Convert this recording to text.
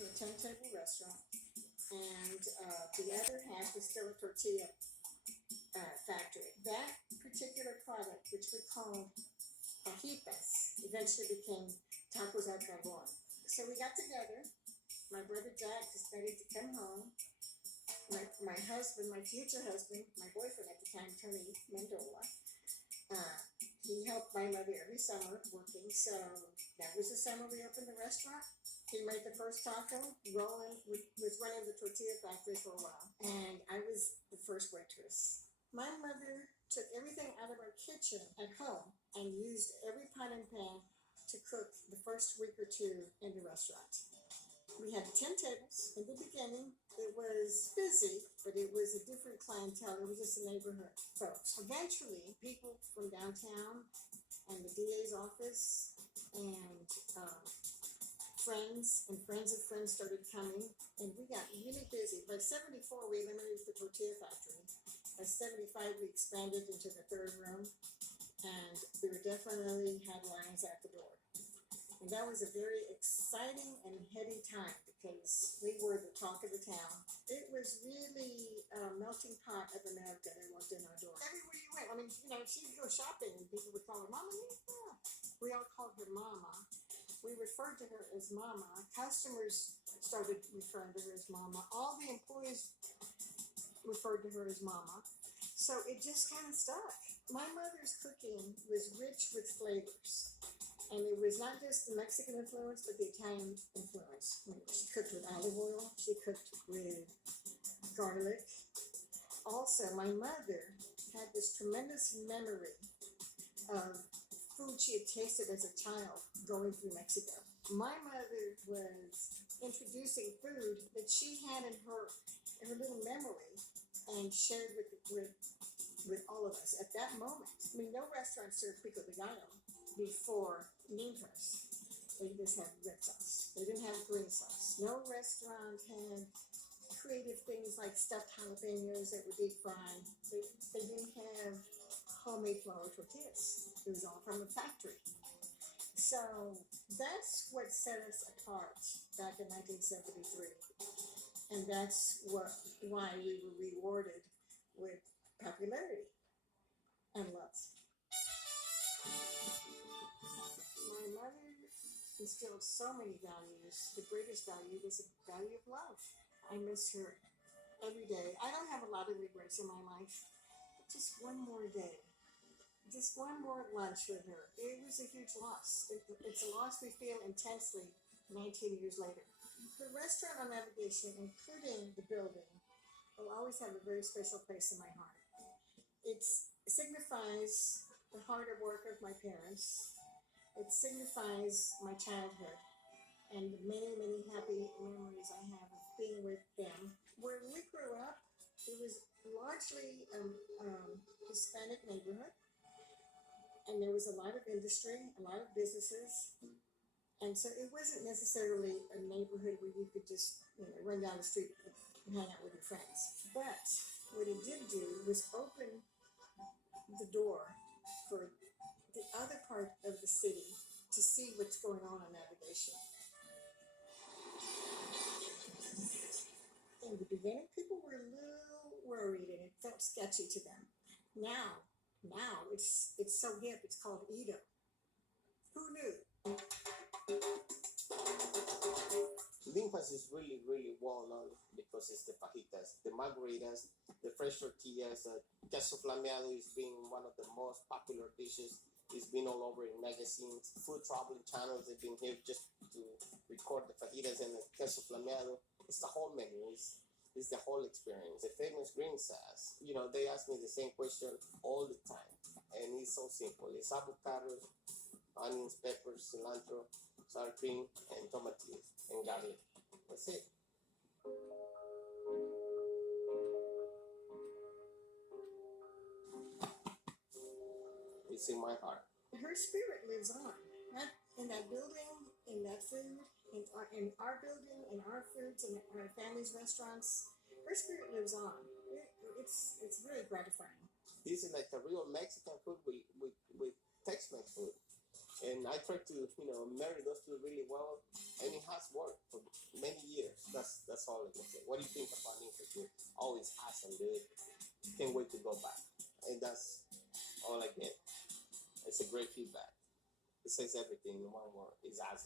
into a 10-table restaurant, and the other half was still a tortilla factory. That particular product, which we called fajitas, eventually became tacos al carbon. So we got together. My brother Jack decided to come home. My husband, my future husband, my boyfriend at the time, Tony Mendola, he helped my mother every summer working. So that was the summer we opened the restaurant. He made the first taco. Roland was running the tortilla factory for a while, and I was the first waitress. My mother took everything out of our kitchen at home and used every pot and pan to cook the first week or two in the restaurant. We had 10 tables in the beginning. It was busy, but it was a different clientele. It was just a neighborhood folks. Eventually, people from downtown and the DA's office and friends and friends of friends started coming, and we got really busy. By 74, we eliminated the tortilla factory. By 75, we expanded into the third room, and we were definitely had lines at the door. And that was a very exciting and heady time because we were the talk of the town. It was really a melting pot of America that walked in our door. Everywhere you went, I mean, she'd go shopping and people would call her Mama Ninfa. We all called her Mama. We referred to her as Mama. Customers started referring to her as Mama. All the employees referred to her as Mama. So it just kind of stuck. My mother's cooking was rich with flavors. And it was not just the Mexican influence, but the Italian influence. I mean, she cooked with olive oil. She cooked with garlic. Also, my mother had this tremendous memory of food she had tasted as a child going through Mexico. My mother was introducing food that she had in her little memory and shared with all of us at that moment. I mean, no restaurant served pico de gallo before Ninfa'S. They just had red sauce. They didn't have green sauce. No restaurant had creative things like stuffed jalapenos that were deep fried. They didn't have homemade flour tortillas. It was all from a factory. So that's what set us apart back in 1973. And that's why we were rewarded with popularity and love. My mother instilled so many values. The greatest value was the value of love. I miss her every day. I don't have a lot of regrets in my life, but just one more day. Just one more lunch with her. It was a huge loss. It's a loss we feel intensely 19 years later. The restaurant on Navigation, including the building, will always have a very special place in my heart. It signifies the hard work of my parents. It signifies my childhood and the many, many happy memories I have of being with them. Where we grew up, it was largely a Hispanic neighborhood, and there was a lot of industry, a lot of businesses, and so it wasn't necessarily a neighborhood where you could just run down the street and hang out with your friends. But what it did do was open the door for the other part of the city to see what's going on Navigation. In the beginning, people were a little worried and it felt sketchy to them. Now it's so hip, it's called Edo. Who knew? Ninfa'S is really, really well known because it's the fajitas, the margaritas, the fresh tortillas. Queso flameado is being one of the most popular dishes. It's been all over in magazines, food traveling channels. They've been here just to record the fajitas and the queso flameado. It's the whole menu. It's the whole experience. The famous green sauce. They ask me the same question all the time, and it's so simple. It's avocados, onions, peppers, cilantro, sour cream, and tomatillos, and garlic. That's it. It's in my heart. Her spirit lives on. Not in that building, in that food, in our building, in our foods, in our family's restaurants. Her spirit lives on. It's very gratifying. This is like a real Mexican food with Tex-Mex food. And I try to, marry those two really well, and it has worked for many years. all I can say. What do you think about Ninfa'S? We're always awesome, dude. Can't wait to go back. And that's all I get. It's a great feedback. It says everything in one word. It's awesome.